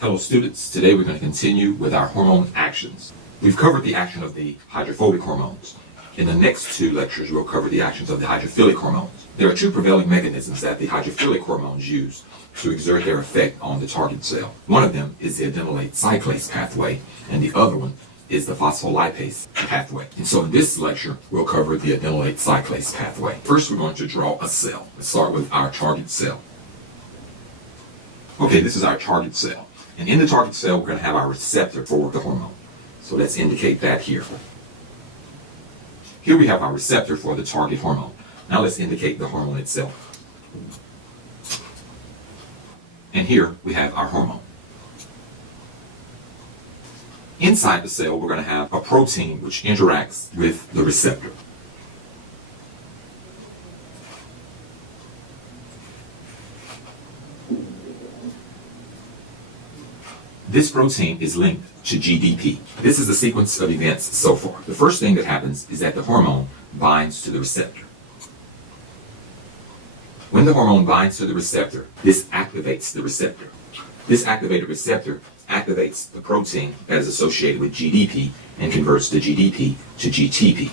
Hello students, today we're going to continue with our hormone actions. We've covered the action of the hydrophobic hormones. In the next two lectures we'll cover the actions of the hydrophilic hormones. There are two prevailing mechanisms that the hydrophilic hormones use to exert their effect on the target cell. One of them is the adenylate cyclase pathway, and the other one is the phospholipase pathway. And so in this lecture we'll cover the adenylate cyclase pathway. First we're going to draw a cell. Let's start with our target cell. Okay, this is our target cell. And in the target cell, we're going to have our receptor for the hormone. So let's indicate that here. Here we have our receptor for the target hormone. Now let's indicate the hormone itself. And here we have our hormone. Inside the cell, we're going to have a protein which interacts with the receptor. This protein is linked to GDP. This is the sequence of events so far. The first thing that happens is that the hormone binds to the receptor. When the hormone binds to the receptor, this activates the receptor. This activated receptor activates the protein that is associated with GDP and converts the GDP to GTP.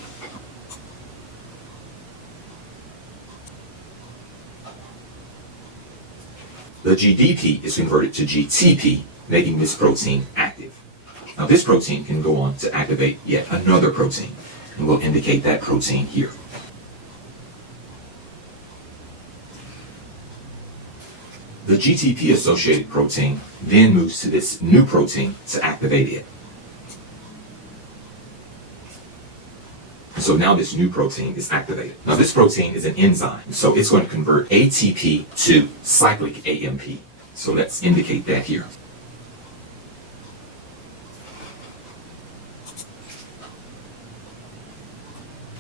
The GDP is converted to GTP, making this protein active. Now this protein can go on to activate yet another protein, and we'll indicate that protein here. The GTP associated protein then moves to this new protein to activate it. So now this new protein is activated. Now this protein is an enzyme, so it's going to convert ATP to cyclic AMP. So let's indicate that here.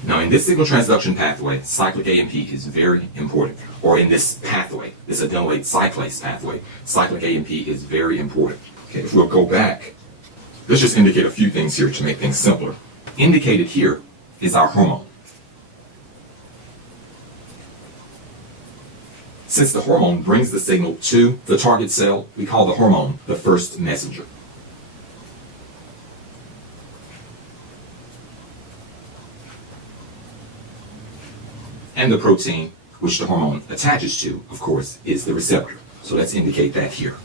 Now in this signal transduction pathway, cyclic AMP is very important. Or in this pathway, this adenylate cyclase pathway, cyclic AMP is very important. Okay, if we'll go back, let's just indicate a few things here to make things simpler. Indicated here is our hormone. Since the hormone brings the signal to the target cell, we call the hormone the first messenger. And the protein which the hormone attaches to, of course, is the receptor. So let's indicate that here.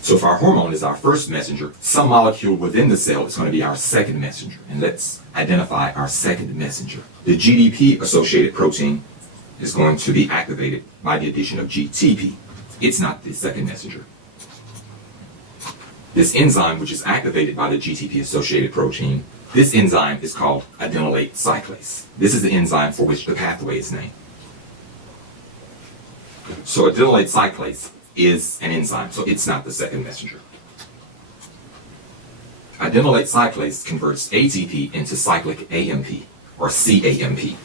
So if our hormone is our first messenger, some molecule within the cell is going to be our second messenger. And let's identify our second messenger. The GDP-associated protein is going to be activated by the addition of GTP. It's not the second messenger. This enzyme, which is activated by the GTP-associated protein, this enzyme is called adenylate cyclase. This is the enzyme for which the pathway is named. So adenylate cyclase is an enzyme, so it's not the second messenger. Adenylate cyclase converts ATP into cyclic AMP, or CAMP.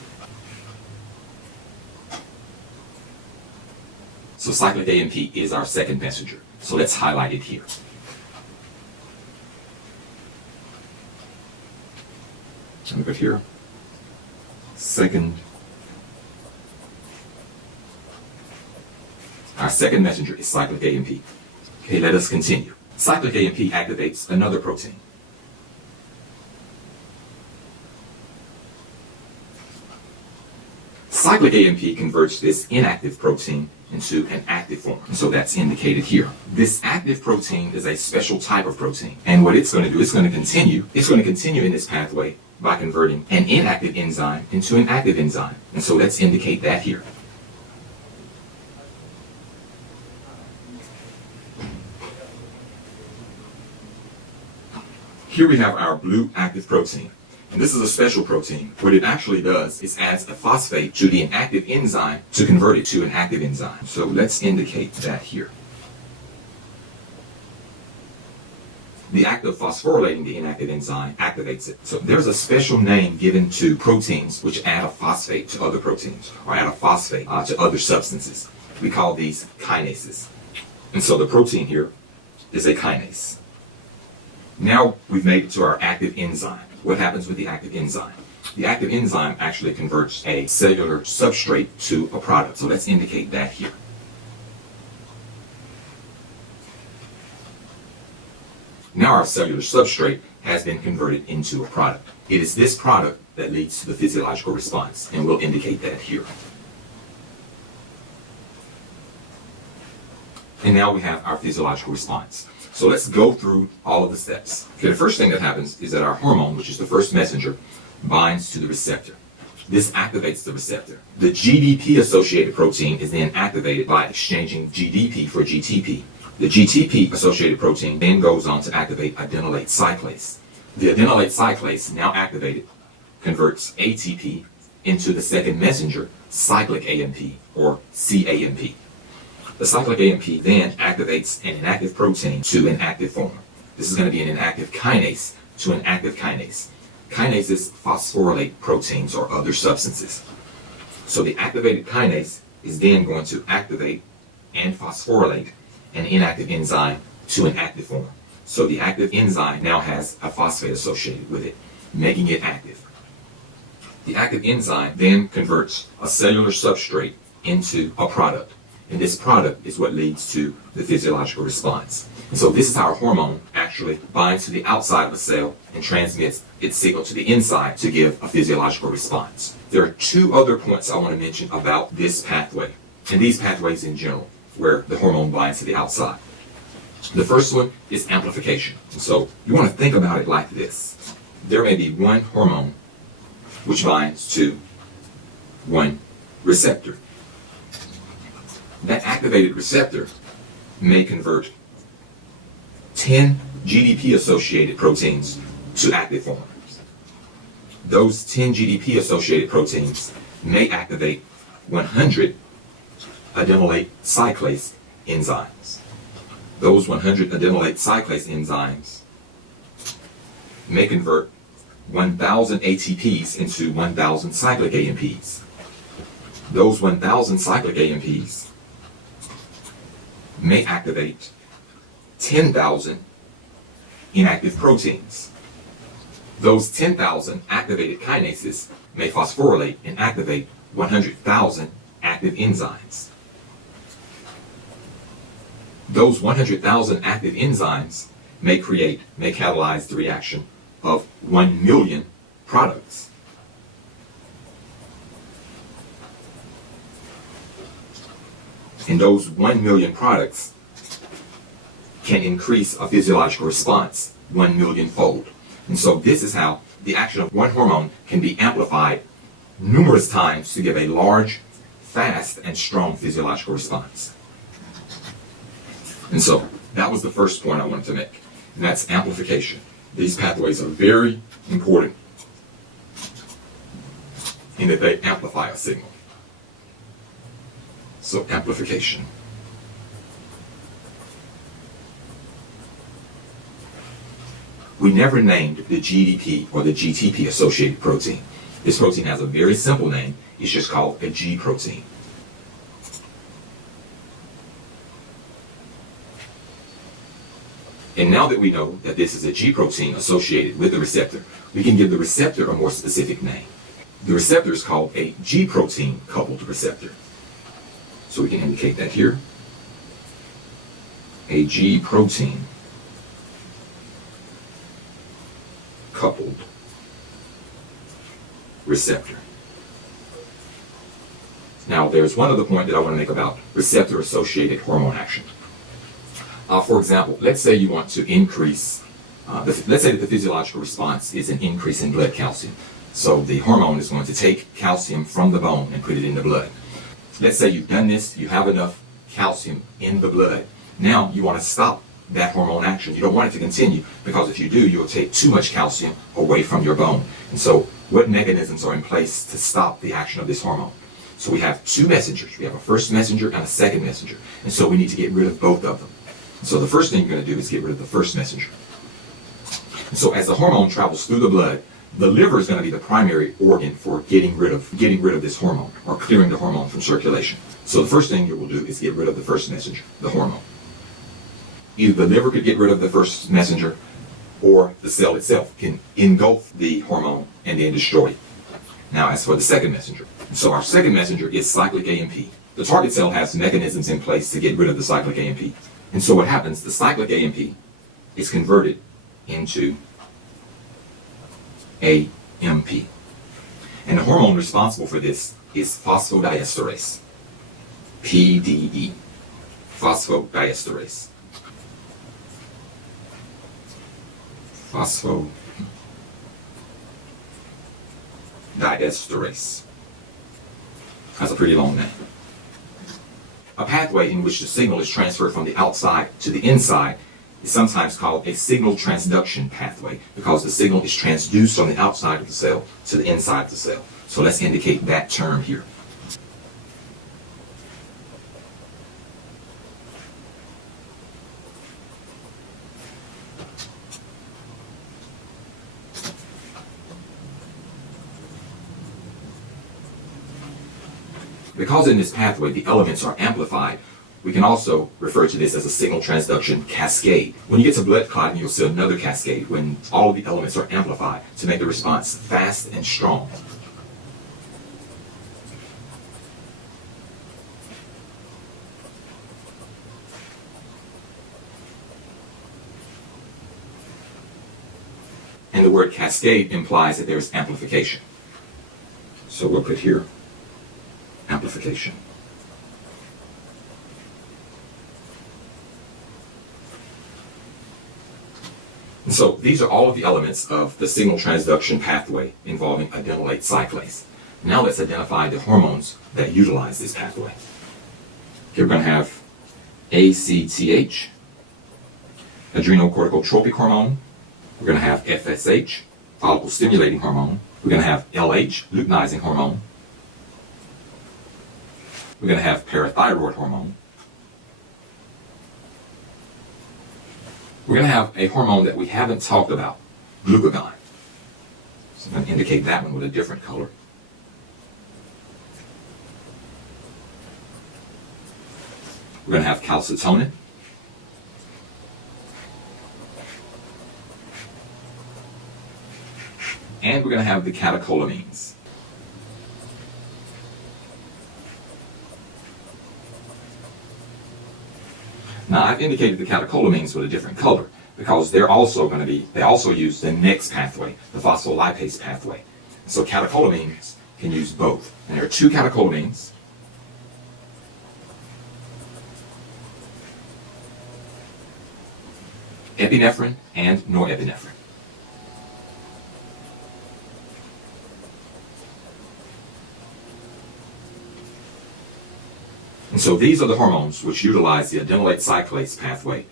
So cyclic AMP is our second messenger. So let's highlight it here. Look at here. Our second messenger is cyclic AMP. Okay, let us continue. Cyclic AMP activates another protein. Cyclic AMP converts this inactive protein into an active form. So that's indicated here. This active protein is a special type of protein. And what it's going to do, it's going to continue in this pathway by converting an inactive enzyme into an active enzyme. And so let's indicate that here. Here we have our blue active protein. And this is a special protein. What it actually does is adds a phosphate to the inactive enzyme to convert it to an active enzyme. So let's indicate that here. The act of phosphorylating the inactive enzyme activates it. So there's a special name given to proteins which add a phosphate to other proteins, or add a phosphate to other substances. We call these kinases. And so the protein here is a kinase. Now we've made it to our active enzyme. What happens with the active enzyme? The active enzyme actually converts a cellular substrate to a product. So let's indicate that here. Now our cellular substrate has been converted into a product. It is this product that leads to the physiological response, and we'll indicate that here. And now we have our physiological response. So let's go through all of the steps. Okay, the first thing that happens is that our hormone, which is the first messenger, binds to the receptor. This activates the receptor. The GDP-associated protein is then activated by exchanging GDP for GTP. The GTP-associated protein then goes on to activate adenylate cyclase. The adenylate cyclase, now activated, converts ATP into the second messenger, cyclic AMP, or CAMP. The cyclic AMP then activates an inactive protein to an active form. This is going to be an inactive kinase to an active kinase. Kinases phosphorylate proteins or other substances. So the activated kinase is then going to activate and phosphorylate an inactive enzyme to an active form. So the active enzyme now has a phosphate associated with it, making it active. The active enzyme then converts a cellular substrate into a product. And this product is what leads to the physiological response. And so this is how our hormone actually binds to the outside of a cell and transmits its signal to the inside to give a physiological response. There are two other points I want to mention about this pathway, and these pathways in general, where the hormone binds to the outside. The first one is amplification. And so you want to think about it like this. There may be one hormone which binds to one receptor. That activated receptor may convert 10 GDP-associated proteins to active forms. Those 10 GDP-associated proteins may activate 100 adenylate cyclase enzymes. Those 100 adenylate cyclase enzymes may convert 1,000 ATPs into 1,000 cyclic AMPs. Those 1,000 cyclic AMPs may activate 10,000 inactive proteins. Those 10,000 activated kinases may phosphorylate and activate 100,000 active enzymes. Those 100,000 active enzymes may catalyze the reaction of 1 million products. And those 1 million products can increase a physiological response 1 million fold. And so this is how the action of one hormone can be amplified numerous times to give a large, fast, and strong physiological response. And so that was the first point I wanted to make, and that's amplification. These pathways are very important in that they amplify a signal. So amplification. We never named the GDP or the GTP associated protein. This protein has a very simple name. It's just called a G protein. And now that we know that this is a G protein associated with the receptor, we can give the receptor a more specific name. The receptor is called a G protein coupled receptor. So we can indicate that here. A G protein coupled receptor. Now there's one other point that I want to make about receptor-associated hormone action. For example, let's say you want to increase, let's say that the physiological response is an increase in blood calcium. So the hormone is going to take calcium from the bone and put it in the blood. Let's say you've done this, you have enough calcium in the blood. Now you want to stop that hormone action. You don't want it to continue, because if you do, you'll take too much calcium away from your bone. And so what mechanisms are in place to stop the action of this hormone? So we have two messengers. We have a first messenger and a second messenger. And so we need to get rid of both of them. So the first thing you're going to do is get rid of the first messenger. And so as the hormone travels through the blood, the liver is going to be the primary organ for getting rid of this hormone, or clearing the hormone from circulation. So the first thing you will do is get rid of the first messenger, the hormone. Either the liver could get rid of the first messenger, or the cell itself can engulf the hormone and then destroy it. Now as for the second messenger. So our second messenger is cyclic AMP. The target cell has mechanisms in place to get rid of the cyclic AMP. And so what happens, the cyclic AMP is converted into AMP. And the hormone responsible for this is phosphodiesterase. PDE. Phosphodiesterase. Phosphodiesterase. That's a pretty long name. A pathway in which the signal is transferred from the outside to the inside is sometimes called a signal transduction pathway because the signal is transduced from the outside of the cell to the inside of the cell. So let's indicate that term here. Because in this pathway the elements are amplified, we can also refer to this as a signal transduction cascade. When you get to blood clotting, you'll see another cascade when all of the elements are amplified to make the response fast and strong. And the word cascade implies that there is amplification. So we'll put here amplification. And so these are all of the elements of the signal transduction pathway involving adenylate cyclase. Now let's identify the hormones that utilize this pathway. Here we're going to have ACTH, adrenocorticotropic hormone. We're going to have FSH, follicle stimulating hormone. We're going to have LH, luteinizing hormone. We're going to have parathyroid hormone. We're going to have a hormone that we haven't talked about, glucagon. So I'm going to indicate that one with a different color. We're going to have calcitonin. And we're going to have the catecholamines. Now I've indicated the catecholamines with a different color because they also use the next pathway, the phospholipase pathway. So catecholamines can use both. And there are two catecholamines. Epinephrine and norepinephrine. And so these are the hormones which utilize the adenylate cyclase pathway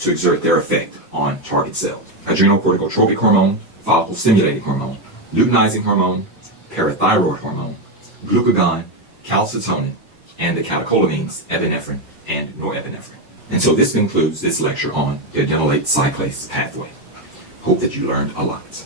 to exert their effect on target cells. Adrenocorticotropic hormone, follicle stimulating hormone, luteinizing hormone, parathyroid hormone, glucagon, calcitonin, and the catecholamines, epinephrine and norepinephrine. And so this concludes this lecture on the adenylate cyclase pathway. Hope that you learned a lot.